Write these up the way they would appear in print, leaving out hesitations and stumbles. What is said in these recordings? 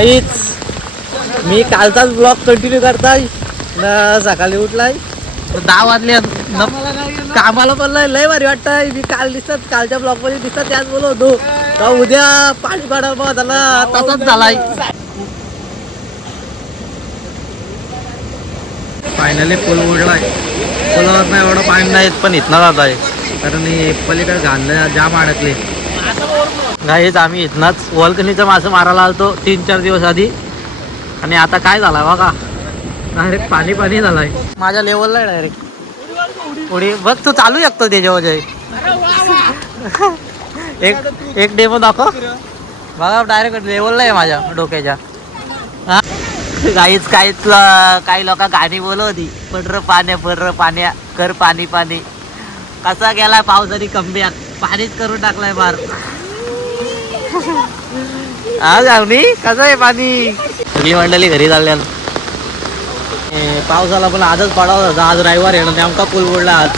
काहीच मी कालचाच blog continue करताय ना. सकाळी उठलाय 10 वाजले कामाला पडलाय. लय भारी वाटतंय. मी काल दिसतात कालच्या ब्लॉग मध्ये दिसतात त्याच बोलत होतो का उद्या पाणी पाडा बघ त्याला तसाच झालाय. फायनली पूल उडलाय. पुलावर नाही एवढं पाणी नाही पण इथनं जात आहे कारण पलीकडे घाललं जाम अडकले. गाईच आम्ही इथनंच वलकणीचं मासं मारायला आलतो 3-4 दिवस आधी आणि आता काय झालाय बघा. डायरेक्ट पाणी पाणी झालाय माझ्या लेवलला आहे. डायरेक्ट उडी बघ तू चालू शकतो त्याच्यावर. एक डेमो दाखव बघा. डायरेक्ट लेवलला आहे माझ्या डोक्याच्या. हा काहीच काही लोक गाणी बोलत होती पर्र पाण्या कर पाणी पाणी. कसा गेलाय पावसाने कमबॅक. पाणीच करून टाकलाय बार. हा जावनी कसं आहे पाणी. सगळी मंडळी घरी चालल्या. पावसाला पण आजच पडावा होता. आज रविवार आहे ना नेमका पूल बुडला. आज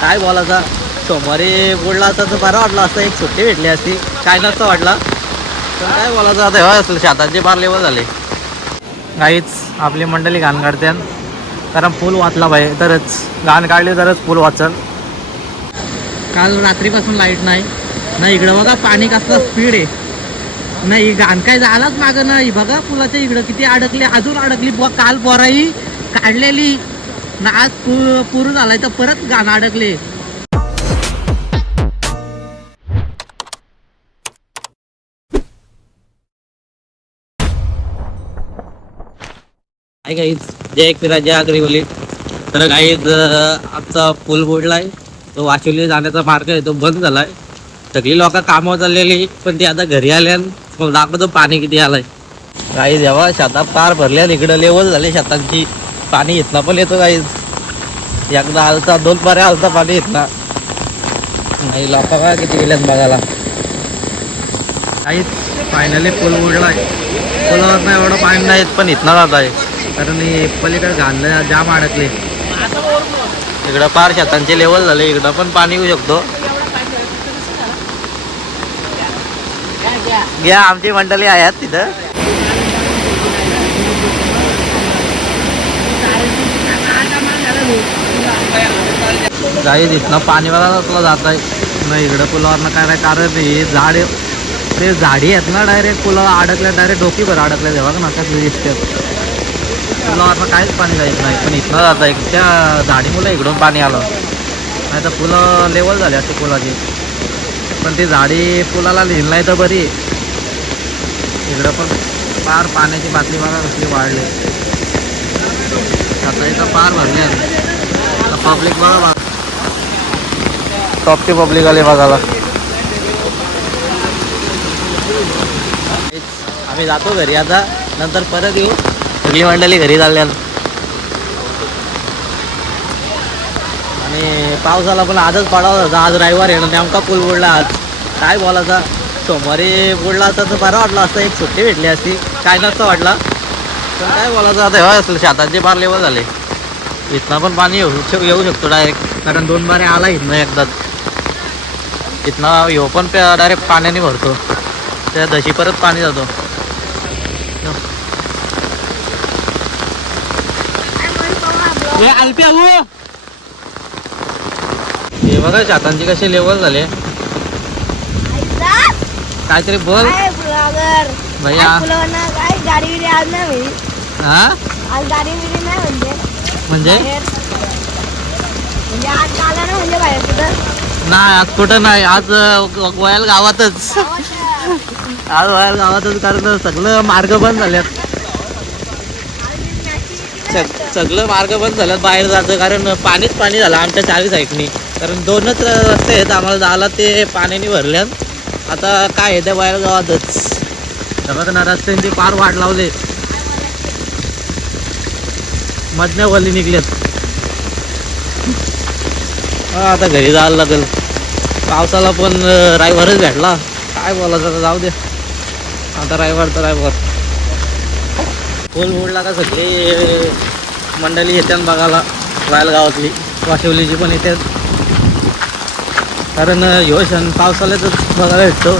काय बोलायचा. सोमवारी बुडला असता तर बरं वाटलं असतं. एक सुट्टी भेटली असती काय नसतं वाटलं पण काय बोलायचं आता हवं असेल. शेतांचे बार लेवल झाले. काहीच आपली मंडळी घाण काढते कारण पूल वाचला पाहिजे तरच. घाण काढली तरच पूल वाचल. काल रात्रीपासून लाईट नाही ना. इकडं बघा पाणी कसलं स्पीड आहे. नाही घाण काय झालाच मागं नाही. बघा पुलाच्या इकडं किती अडकली. अजून अडकली. काल पोराही काढलेली ना आज पूर झालाय तर परत घाण अडकले. काहीच जय फिरा जय आगरीवली. तर काहीच आमचा पूल बुडलाय. तो वाशिवली जाण्याचा मार्ग आहे तो बंद झालाय. सगळी लोक कामावर चाललेली पण ती आता घरी आल्या. मग दाखवतो पाणी किती आलंय. काही जेव्हा शेतात पार भरल्या इकडं लेवल झाली शेतांची. पाणी इथनं पण येतो काहीच. एकदा आलता 2 बाऱ्या आलता पाणी इथनं. नाही लोक बघा किती गेल्यात बघायला. काहीच फायनली पूल उडलाय. पुलावर नाही एवढं पाणी नाही पण इथनं जात आहे कारण पलीकडे घाललं जाम अडकले. इकडं पार शेतांचे लेवल झाले. इकडं पण पाणी येऊ शकतो. घ्या आमची मंडळी आहेत तिथं. काही इथनं पाणी बघा तुला जात आहे ना. इकडं पुलावरनं काय नाही कारण हे झाड ते झाडी आहेत ना. डायरेक्ट पुलावर अडकल्या. डायरेक्ट डोकीभर अडकल्या तेव्हा ना कसं दिसतात. पुलावरनं काहीच पाणी जायचं नाही पण इथनं जात आहे. त्या झाडीमुळे इकडून पाणी आलं नाही तर पुलं लेवल झाली असते पुलाची. पण ती झाडी पुलाला लिहिलं नाही तर बरी. इकडं पण पार पाण्याची बाटली बघा कसली वाढली. आता इथं पार भरली आता पब्लिक बघा. टॉपची पब्लिक आली बघायला. आम्ही जातो घरी आता. नंतर परत येऊ. सगळी मंडळी घरी चालल्या. आणि पावसाला पण आजच पडावा होता. आज रविवार आहे ना नेमका पूल बुडला. आज काय बोलायचा. सोमवारी बुडला असता तर बरं वाटलं असतं. एक सुट्टी भेटली असती काय नसतं वाटलं पण काय बोलायचं आता हवं असेल. शेतांचे बार लेवल झाले. इथनं पण पाणी येऊ शकतो डायरेक्ट कारण 2 बाऱ्या आला इथनं एकदाच. इथनं येऊ पण डायरेक्ट पाण्याने भरतो. त्या दशी परत पाणी जातो. हे बघा शेतांची कशी लेवल झाले. काहीतरी बोल भैया. हा म्हणजे नाही आज कुठं नाही. आज वयाल गावातच. आज वयाल गावातच कारण सगळं मार्ग बंद झाल्यात. सगळं मार्ग बंद झाल्यात बाहेर जायचं कारण पाणीच पाणी झालं आमच्या 4 साईडनी. कारण 2च रस्ते आहेत आम्हाला जायला ते पाण्याने भरल्यात. आता काय आहे त्या बाहेर गावातच बघा ना रस्त्यांची पार वाट लावले. मधल्या वली निघल्यात. आता घरी जायला लागेल. पावसाला पण रविवारच भेटला काय बोलायचं आता जाऊ दे. आता रविवार तर रविवार. पूल बुडला का सगळी मंडळी येतात बघायला. रायल गावातली वाशिवलीची पण येतात कारण ह्यो क्षण पावसाळ्यातच बघायला भेटतो.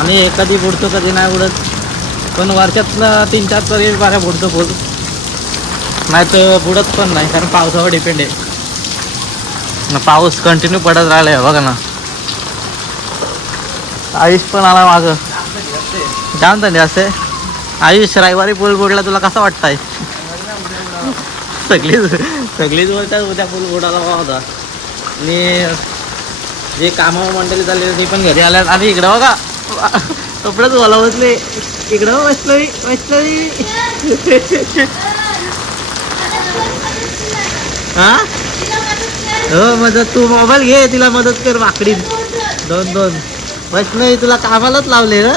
आणि कधी बुडतो कधी नाही बुडत पण वर्षातनं 3-4 तरी बाऱ्या बुडतो पूल, नाही तर बुडत पण नाही, कारण पावसावर डिपेंड आहे ना. पाऊस कंटिन्यू पडत राहिला आहे बघा ना. आयुष पण आला मागं, जाम थंडी असते. आयुष, रविवारी पूल बुडला, तुला कसं वाटतंय? सगळीच बोलतात उद्या पूल बुडाला होता. आणि जे कामावर मंडळी चालली ती पण घरी आल्यात. आणि इकडं बघा कपडेच मला बसले, इकडं बसलोय. हा हो, मदत तू मोबाईल घे, तिला मदत कर. वाकडी 2-2 वैष्णवी, तुला कामालाच लावले ग.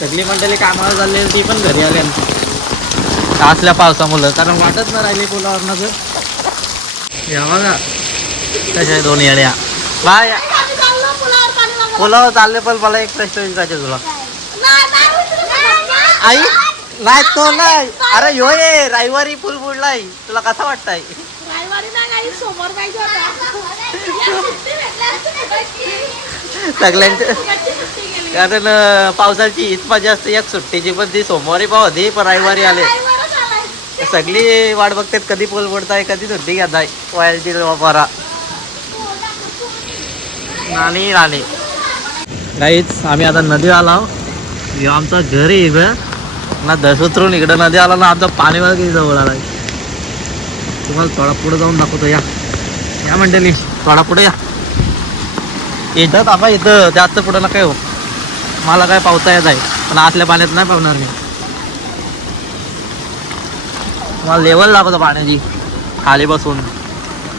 सगळी मंडळी कामावर चालली, ती पण घरी आली असल्या पावसामुळं, कारण वाटत ना राहिली पुलावर तर. या बघा कशा 2 येड्या बाय पुलावर चालले. पण मला एक प्रश्न विचारायचे तुला. आई नाही तो नाही, अरे ह्यो ये रविवारी पूल बुडलाय, तुला कसा वाटतंय? सगळ्यांच्या, कारण पावसाची हीच मजा असते. एक सुट्टीची पण ती सोमवारी पावती, पण रविवारी आले. सगळी वाट बघतात कधी पूल बुडताय, कधी सुट्टी घेताय. वायलची वापरा नानी नानी. काहीच आम्ही आता नदी आला. आमचं घर आहे इकडं ना, दस उतरून इकडं नदी आला ना. आमचं पाणी बघा किती जवळ आलाय. तुम्हाला थोडा पुढे जाऊन दाखवतो. या मंडळी, थोडा पुढे या. इथं थांबा, इथं जास्त पुढं नका येऊ. मला काय पावता येत आहे, पण आतल्या पाण्यात नाही पावणार मी. मला लेवल दाखवतो पाण्याची खाली बसून,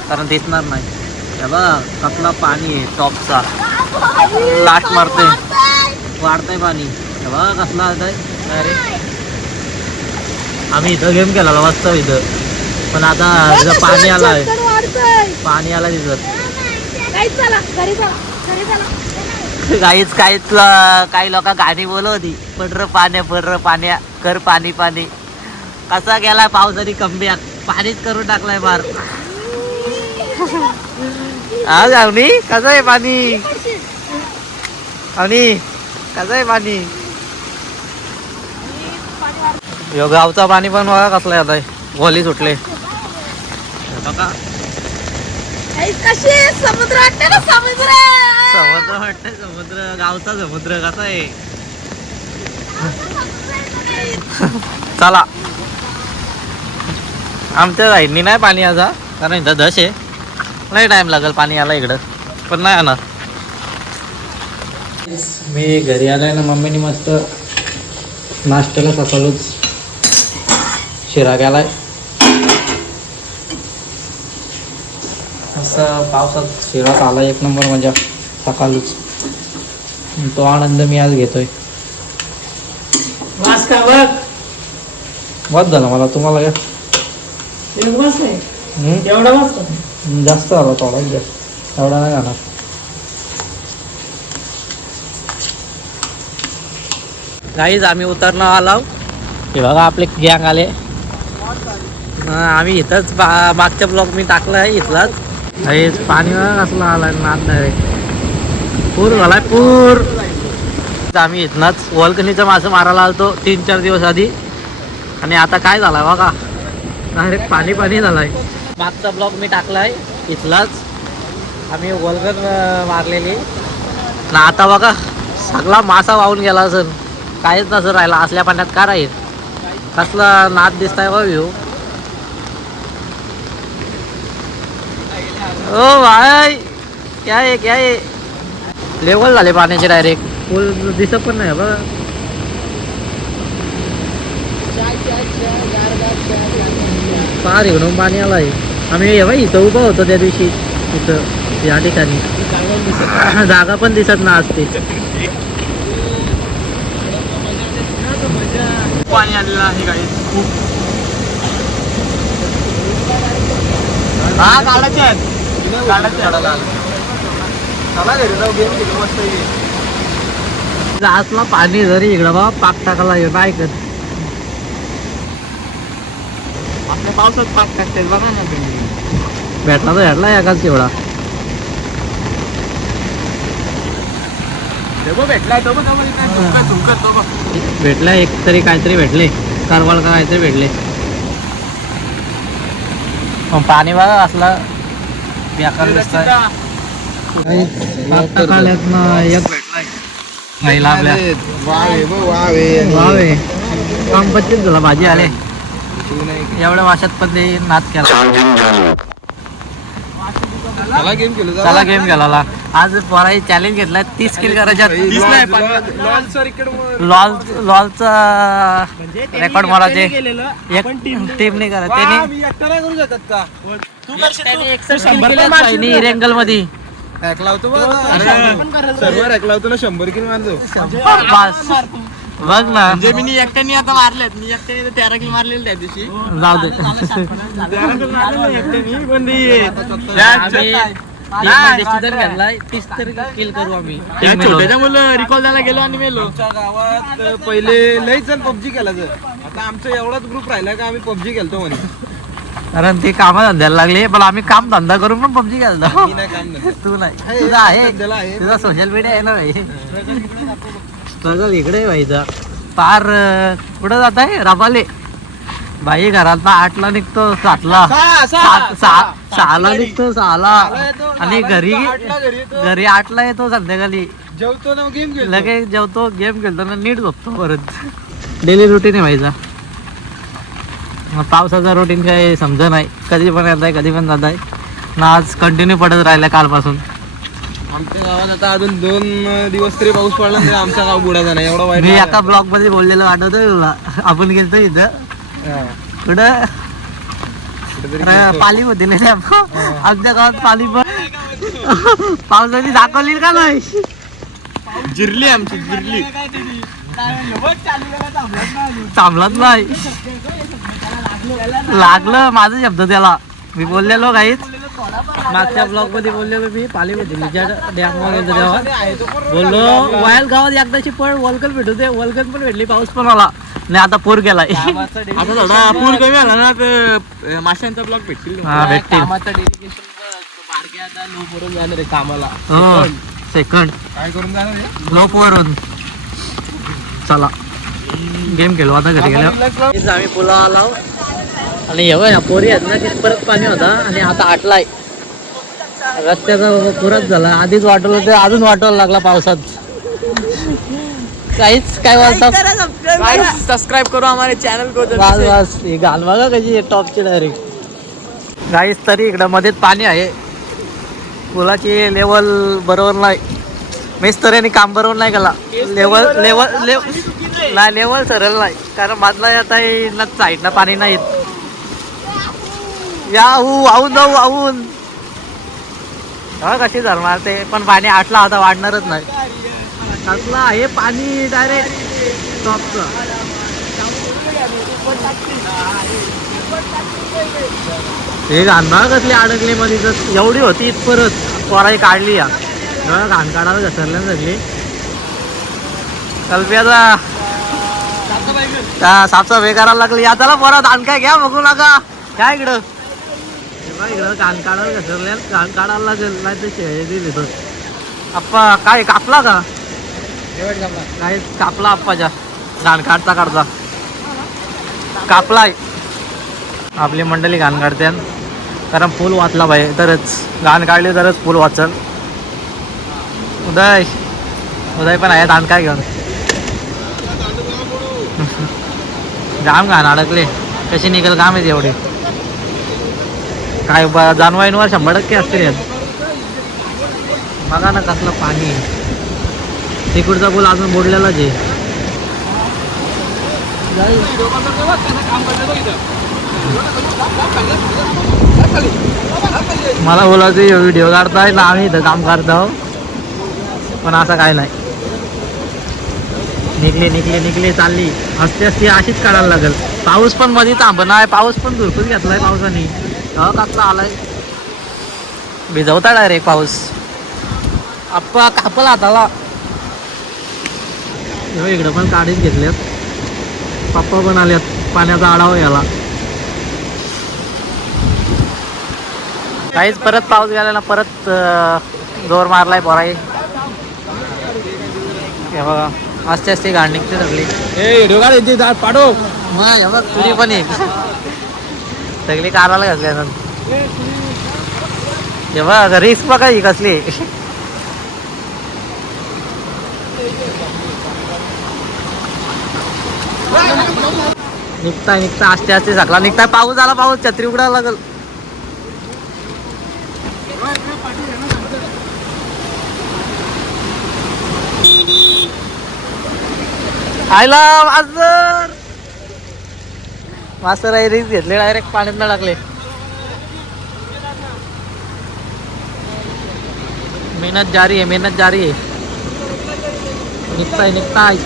कारण दिसणार नाही. हे बघा कसला पाणी आहे, टॉपचा लाट मारते, वाढतंय पाणी. हे बघा कसला आहे. अरे आम्ही इथं गेम केला मस्त इथं, पण आता तिथं पाणी आलाय, पाणी आला तिथं. काहीच काही लोक गाणी बोलवती, पडर पाण्या कर पाणी पाणी. कसा गेलाय पावसाने कमबॅक, पाणीच करून टाकलाय फार. हा जावनी, कसं आहे पाणी? आणि कसं आहे पाणी? यो गावचा पाणी पण बघा कसला येत आहे, गोली सुटले बघा. समुद्र वाटतंय ना, समुद्र वाटतंय. समुद्र गावचा समुद्र कसा आहे. चला, आमच्या साईडनी नाही पाणी आता, कारण इथं दश आहे. नाही टाइम लागेल पाणी यायला इकडं, पण नाही येणार. मी घरी आलाय ना, मम्मीने मस्त नाश्त्याला सकाळच शिरा केलाय. असं पावसात शिरा आला एक नंबर मजा सकाळच. तो आनंद मी आज घेतोय. बस झाला मला, तुम्हाला या जास्त झाला, थोडा जास्त, एवढा नाही जाणार. काहीच आम्ही उतरणं आलो. हे बघा आपले गँग आले. आम्ही इथंच मागच्या ब्लॉक मी टाकलं आहे इथलाच. काहीच पाणी कसलं आलाय नाद डायरेक्ट पूर झालाय पूर. आम्ही इथनंच वलकणीचं मासं मारायला आलतो 3-4 दिवस आधी, आणि आता काय झालाय बघा, डायरेक्ट पाणी पाणी झालाय. मागचा ब्लॉक मी टाकलाय इथलाच, आम्ही वलगण मारलेली ना. आता बघा सगळा मासा वाहून गेला असेल, काहीच नसं राहिला. असल्या पाण्यात का राहील. कसला नाद दिसताय बा व्ह्यू. ओ भाई क्या आहे लेवल झाले पाण्याचे डायरेक्ट, पूल दिसत पण नाही बघा. फार इकडून पाणी आलाय. आम्ही इथं उभं होतो त्या दिवशी, इथं या ठिकाणी जागा पण दिसत ना असते. पाणी आलेलं आहे काही. हा काढायचे आहेत, असला पाणी जरी इकडं बा पाक टाकायला काय कर. आपल्या पावसात पाक टाकते बघा ना. भेटला तर भेटला एकाच एवढा. भेटला एक तरी काहीतरी भेटले, कारवाळ का काहीतरी भेटले. पाणी बघा असला बेकार दिसतंय. एक भेटलाय महिला आपल्या वावे काम 25 झाला भाजी आले एवढ्या वाशात पण ते नाच केला. चला गेम केला आज पोराई चॅलेंज घेतलाय 30 किल करायच्या. लॉलचा रेकॉर्ड मारायचे एक टीम नाही करत त्यांनी रेंगल मध्ये शंभर किलो मारलो बघ ना. म्हणजे मी एकट्याने आता मारलेत, मी एकट्याने 13 किलो मारलेले त्या दिवशी. जाऊ दे घेतलाय 30 तरी किल करू आम्ही. छोट्याच्या मुलं रिकॉल द्यायला गेलो आणि मेलो. आमच्या गावात पहिले लई जण पबजी केला जर, आता आमचा एवढाच ग्रुप राहिला का आम्ही पबजी खेळतो म्हणे. कारण ते काम धंद्याला लागले पण आम्ही काम धंदा करून पण पबजी खेळतो. मी नाही काम धंदा. तू नाही, तुझा आहे, तुझा सोशल मीडिया आहे ना भाई. इकडे व्हायचा पार कुठं जात आहे रबाले भाई. घरात 8ला निघतो, 7ला 6ला निघतो, 6ला आणि घरी 8ला येतो. संध्याकाळी जेवतो ना गेम खेळतो, लगेच जेवतो, गेम खेळतो ना नीट झोपतो. परत डेली रुटीन आहे व्हायचा. मग पावसाचा रुटीन काय समजा नाही, कधी पण येत आहे कधी पण जात आहे ना. आज कंटिन्यू पडत राहिला कालपासून. आमच्या गावात आता अजून 2 दिवस तरी पाऊस पडला नाही, आमचा गाव बुडाचा नाही एवढा वाईट. मी आता ब्लॉग मध्ये बोललेलं आठवतोय तुला, आपण गेलतो इथं कुठं पाली होती नाही आमच्या गावात. पाली पण पावसाची दाखवली का नाही, जिरली आमची जिरली. थांबलाच नाही, लागलं माझा शब्द त्याला. मी बोललेलो काहीच मागच्या ब्लॉग मध्ये बोललेलो मी पाली होती डॅम गेलो तेव्हा बोललो वायल गावात एकदाची पण वलकल भेटू दे. वलकल पण भेटली, पाऊस पण आला नाही. आता पूर गेलाय. आता थोडा पूर कमी आला ना तर माशांचा ब्लॉग भेटतील. भेटतील कामाला सेकंड काय करून जाणार लोप वरून. चला गेम खेळू आता घरी गेलो. आम्ही पुला आलो आणि एवढ्या पोरी आहेत ना तिथे परत पाणी होता आणि आता आटलाय. रस्त्याचा पुरच झाला. आधीच वाटवलं ते अजून वाटायला लागला पावसात. काहीच काय बोलतात सबस्क्राईब करू आम्हाला चॅनल को. बस बस ही घाल बघा कशी टॉपची डायरेक्ट. काहीच तरी इकडं मध्येच पाणी आहे. पुलाची लेवल बरोबर नाही, मिस्त्र्यांनी काम बरोबर नाही केला. लेवल सरळ नाही कारण मधला आता ना साईडनं पाणी नाही येत. या आऊन जाऊ आऊन कशी धर मारते. पण पाणी आटला होता, वाढणारच नाही. कसला आहे पाणी डायरेक्ट टॉपचं. हे घाणबा कसली अडकली मध्ये एवढी होती परत पोराई काढली. या घाण काढायला घसरल्या सगळी. कल्प्याचा त्या साफसफाई करायला लागली. याच्याला परत आण काय घ्या बघू नका काय इकडं. इकडं घाण काढायला घसरल्या, घाण काढायला लागेल नाही तर शेळी दिली तर. आप्पा काय कापला का काय कापला आप्पाच्या घाण काढता काढता कापलाय. आपली मंडळी घाण काढते कारण पूल वाचला पाहिजे तरच. घाण काढली तरच पूल वाचल. उदय पण आहे घाण काय घेऊन. घाम घाण अडकले कशी निघेल घाम येते एवढी. काय जानवाईंवर 100% असते. बघा ना कसलं पाणी. तिकडचा पूल अजून बुडलेलाच आहे. मला बोलायचं व्हिडिओ काढताय ना आम्ही इथं काम करतो पण असं काय नाही. निघले चालली असते असते अशीच काढायला लागेल. पाऊस पण मध्ये थांबणार. पाऊस पण भरपूर घेतलाय पावसाने. कसला आलाय भिजवता डायरेक्ट पाऊस. आप्पा कापला हाताला. इकडं पण काढीत घेतल्यात. पप्पा पण आल्यात पाण्याचा आढावा याला. काहीच परत पाऊस गेला ना परत जोर मारलाय पोराई. हे बघा आस्ते आस्ते गाडी निघते सगळी. ए व्हिडिओ काढ यांची दाट पाठव. मग हे बघ तुझी पण एक सगळी काराला घातल्या ना. हे बघ रिस्क बघा ही कसली. निघताय आस्ते आस्ते सगळा निघताय. पाऊस आला, पाऊस छत्री उघडायला लागल. आयला मास्तर मास्तर आहे रिस्क घेतले डायरेक्ट पाण्यात न टाकले. मेहनत जारी आहे, मेहनत जारी आहे. निघताय निघताय.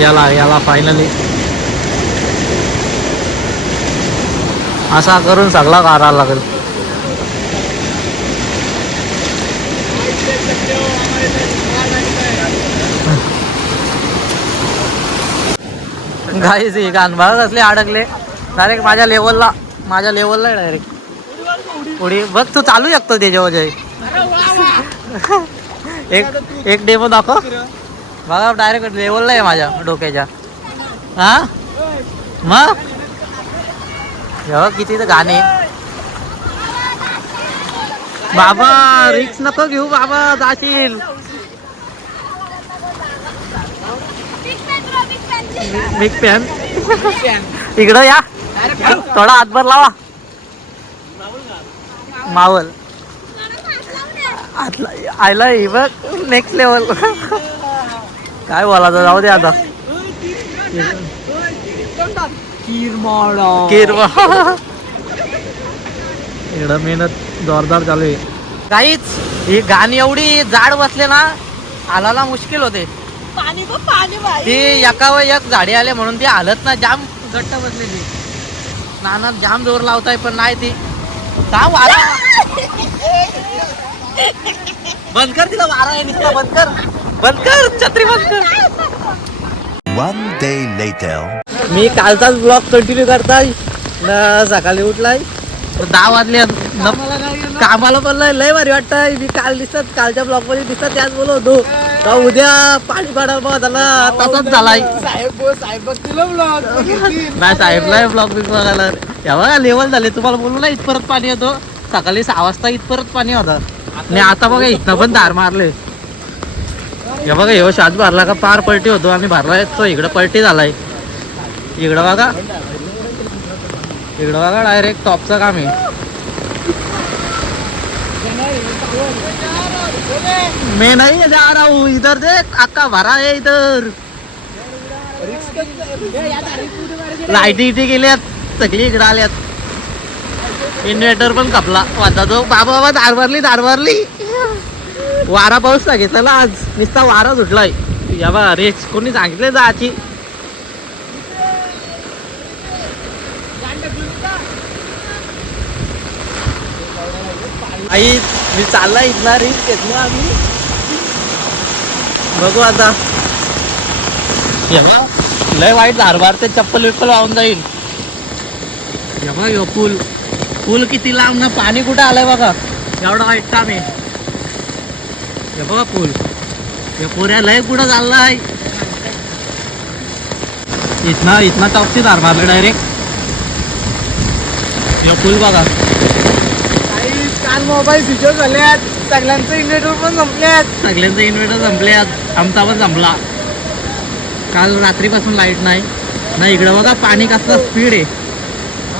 याला याला फायनली असा करून सगळा काढायला लागेल. गाईस ही गाण बघ कसले अडकले डायरेक्ट माझ्या लेवलला डायरेक्ट उडी बघ. तू चालू शकतो त्याच्यावर जय. एक डेमो दाखव बघा. डायरेक्ट लेवलला आहे माझ्या डोक्याच्या. हा मग किती तर गाणे. बाबा रिक्स नको घेऊ बाबा, जाशील. बिग पॅन इकडं या. थोडा हातभर लावा. मावल आयला ही बघ नेक्स्ट लेवल. काय बोलायचं जाऊ दे आता. इकडं मेहनत जोरदार चालू आहे. काहीच ही गाणी एवढी जाड बसले ना, हालायला मुश्किल होते. ती एकावर एक झाडे आले म्हणून ती हालत ना, जाम घट्ट बसलेली. नानात जाम जोर लावताय पण नाही ती. का वारा बंद कर तिला. वारा आहे नुसता. बंद कर छत्री बंद कर. One day later. मी कालचाच ब्लॉग कंटिन्यू करताय ना. सकाळी उठलाय 10 वाजले. कामाला पण लय भारी वाटतंय. मी काल दिसतात कालच्या ब्लॉग मध्ये दिसतात त्याच बोलत होतो का उद्या पाणी पाडायला बघा त्याला. तसाच झालाय. नाही साहेबला ब्लॉग बी बघायला. या बघा लेवल झाले. तुम्हाला बोलू ना इथपर्यंत पाणी येतो. सकाळी 6 वाजता इथपर्यंत पाणी होता आणि आता बघा इथनं पण धार मारले. हे बघा हे शात भरला का पार पलटी होतो. आम्ही भरला तो इकडं पलटी झालाय. इकडं बघा डायरेक्ट टॉपचं काम आहे. मैं नहीं जा रहा हूँ इधर देख अक्का भरा है इधर. लाईटी गेल्यात सगळी इकडं आल्यात. इन्व्हर्टर पण कपला वाचा तो. बाबा दार भरली. वारा पाऊस सांगितला आज. नुसता वारा सुटलाय. या बा रेस कोणी सांगितले जायची. आई मी चाललाय इथला रिस्क घेतला आम्ही. बघू आता. लय वाईट धारभार ते चप्पल वाहून जाईल. यो पूल किती लांब ना. पाणी कुठं आलंय बघा. एवढा वाईट काम आहे. हे बघा पूल. या पोऱ्या लय कुठं चाललाय. इथना टॉपची धार मारले डायरेक्ट. हे पूल बघा. काल मोबाईल स्विच ऑफ झाल्यात. सगळ्यांचं इन्व्हर्टर पण संपल्यात. आमचा पण संपला. काल रात्रीपासून लाईट नाही ना. इकडं बघा पाणी कसलं स्पीड आहे.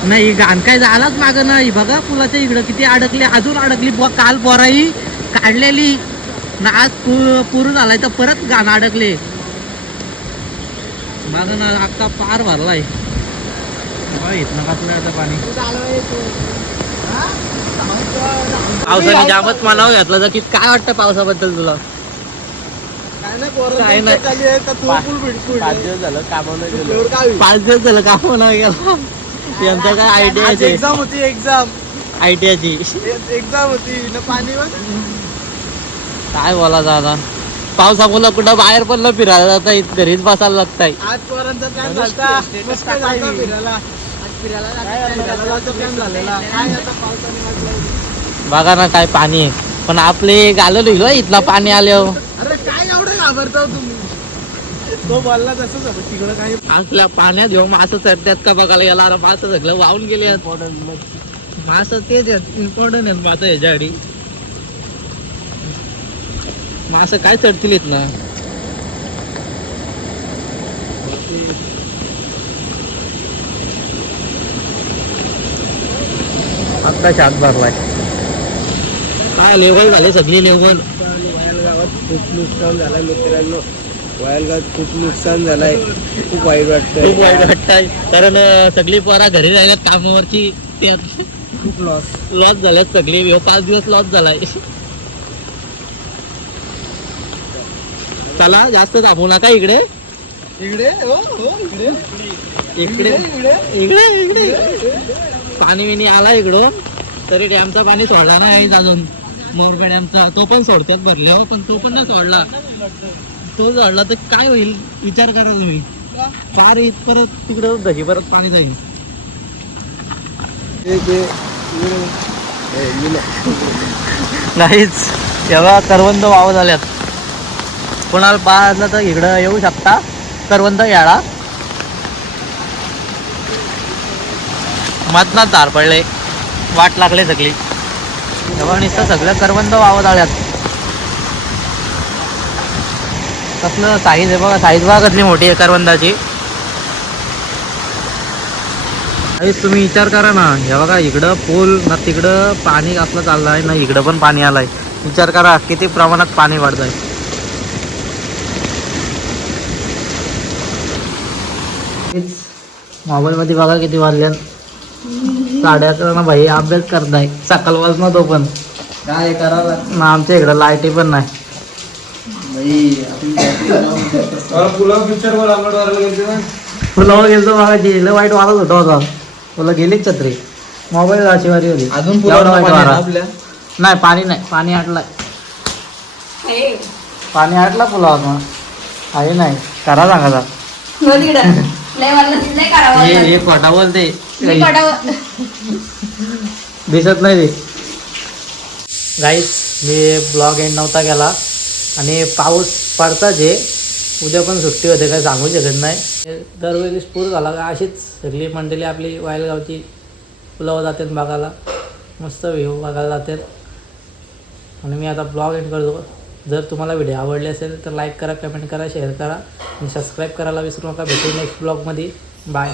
नाही गाण काय झालाच मागं नाही. बघा पुलाच्या इकडं किती अडकली. अजून अडकली. काल पोराही काढलेली ना. आज पूर झालाय तर परत गाणं अडकले. माझं ना अख्खा पार भरलाय. इथनं कसलं आता पाणी. पावसाने जामच मनाव घेतलं तर की काय वाटतं पावसाबद्दल तुला. काय नाही. 5 दिवस झालं कामाला गेलो. 5 दिवस झालं कामाला गेला. यांचा काय आयटीआयची एक्झाम होती. आयटीआयची एक्झाम होती ना. पाणी काय बोलायचं आता. पावसामुळे कुठं बाहेर पण न फिरायला जाता येत, घरीच बसायला लागताय. आज पोरांचा प्लॅन झाला मस्त जायचा फिरायला. आज फिरायला जायचा प्लॅन झालेला. काय आता पावसाने वाट लावली. बघा ना काय पाणी आहे, पण आपले गालं लिहिलो इथला पाणी आल्यावर. अरे काय एवढं घाबरता हो तुम्ही. तो बोलला तसंच होतं तिकडं काय असल्या पाण्यात घेऊन मासं चढतात का बघायला गेला. अरे मासं सगळं वाहून गेले आहेत. मासं तेच आहेत, इम्पॉर्टंट आहेत मासं ह्याच्यासाठी. मासं काय चढतील येत ना. आता शात भरलाय. काय लेवल झाले सगळी लेवल. वायल गावात खूप नुकसान झालंय मित्रांनो. वायल गावात खूप नुकसान झालंय. खूप वाईट वाटतंय. खूप वाईट वाटतंय, कारण सगळी पोरा घरी राहिल्यात कामावरची. त्यात खूप लॉस झाल्यात सगळी. 5 दिवस लॉस झालाय. चला जास्त थांबू नका. इकडे इकडे हो इकडे इकडे इकडे इकडे पाणी विणी आला इकडून, तरी डॅमचा पाणी सोडला नाही अजून. मोरगा डॅमचा तो पण सोडतात भरल्यावर, पण तो पण नाही सोडला. तो सोडला तर काय होईल विचार करा तुम्ही. फार परत तिकडं दही परत पाणी जाईल. नाहीच तेव्हा करवंद वाव झाल्यात. कोणाला पाहिलं तर इकडं येऊ शकता. करवंद याळा मधनात धार पडले, वाट लागले सगळी. तेव्हा नुसतं सगळं करवंद वाव झाल्यात. कसलं साईज आहे बघा. साईज बघा कसली मोठी आहे करवंदाची. अरे तुम्ही विचार करा ना. हे बघा इकडं पूल ना, तिकडं पाणी असलं चाललं आहे ना, इकडं पण पाणी आलंय. विचार करा किती प्रमाणात पाणी वाढत आहे. मोबाईल मध्ये बघा किती वाजल्यात. 11:30 ना भाई. अभ्यास करताय सकाळ वाजता. तो पण काय करावं ना आमच्या इकडं लाईटी पण नाही. फुलावर गेलो बघा. लय वाईट वारत होता होता. तुला गेली छत्री. मोबाईल शिवारी होती. अजून एवढा वाईट वारा. आपल्या नाही पाणी नाही. पाणी आटलाय. पाणी आटला पुलावर मग आहे नाही. करा सांगा. हे खोटा बोलते. दिसत नाही ते. गाईस मी ब्लॉग एंड नव्हता केला, आणि पाऊस पडताच आहे. उद्या पण सुट्टी होते, काय सांगू शकत नाही. दरवेळेस पूर झाला का अशीच सगळी मंडळी आपली वायलगावची पुलावर जातात बघायला. मस्त व्ह्यू बघायला जातात. आणि मी आता ब्लॉग एंड करतो. जर तुम्हाला व्हिडिओ आवडले असेल तर लाईक करा, कमेंट करा, शेअर करा आणि सबस्क्राईब करायला विसरू नका. भेटू नेक्स्ट ब्लॉगमध्ये. बाय.